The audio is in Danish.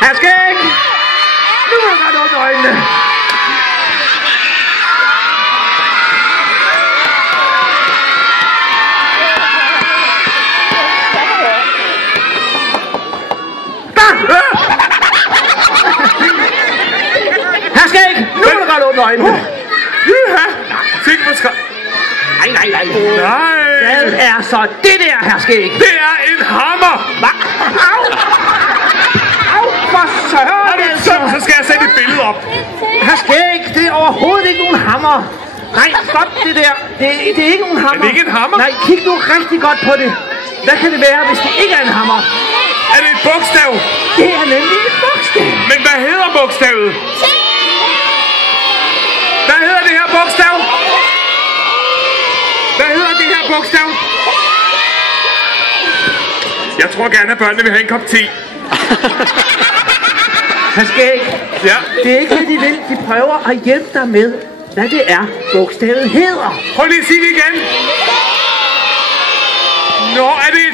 Herr Skæg! Nu må du godt åbne øjnene. Herr Skæg! Nu må du godt åbne øjnene. Nej. Hvad er så det der, herr Skæg? Det er en hammer! Hvad? Au, for søren! Så skal jeg sætte et billede op. Herr Skæg, det er overhovedet ikke nogen hammer. Nej, stop det der. Det er ikke nogen hammer. Er det ikke en hammer? Nej, kig nu rigtig godt på det. Hvad kan det være, hvis det ikke er en hammer? Er det et bogstav? Det er nemlig et bogstav. Men hvad hedder bogstavet? Hvad hedder det her bogstav? Hvad hedder det her bogstav? Jeg tror gerne, at børnene vil have en kop te. Herr Skæg, Ja. det er ikke det, de vil. De prøver at hjælpe dig med, hvad det er, bogstavet hedder. Prøv lige at sige det igen. Nå, er det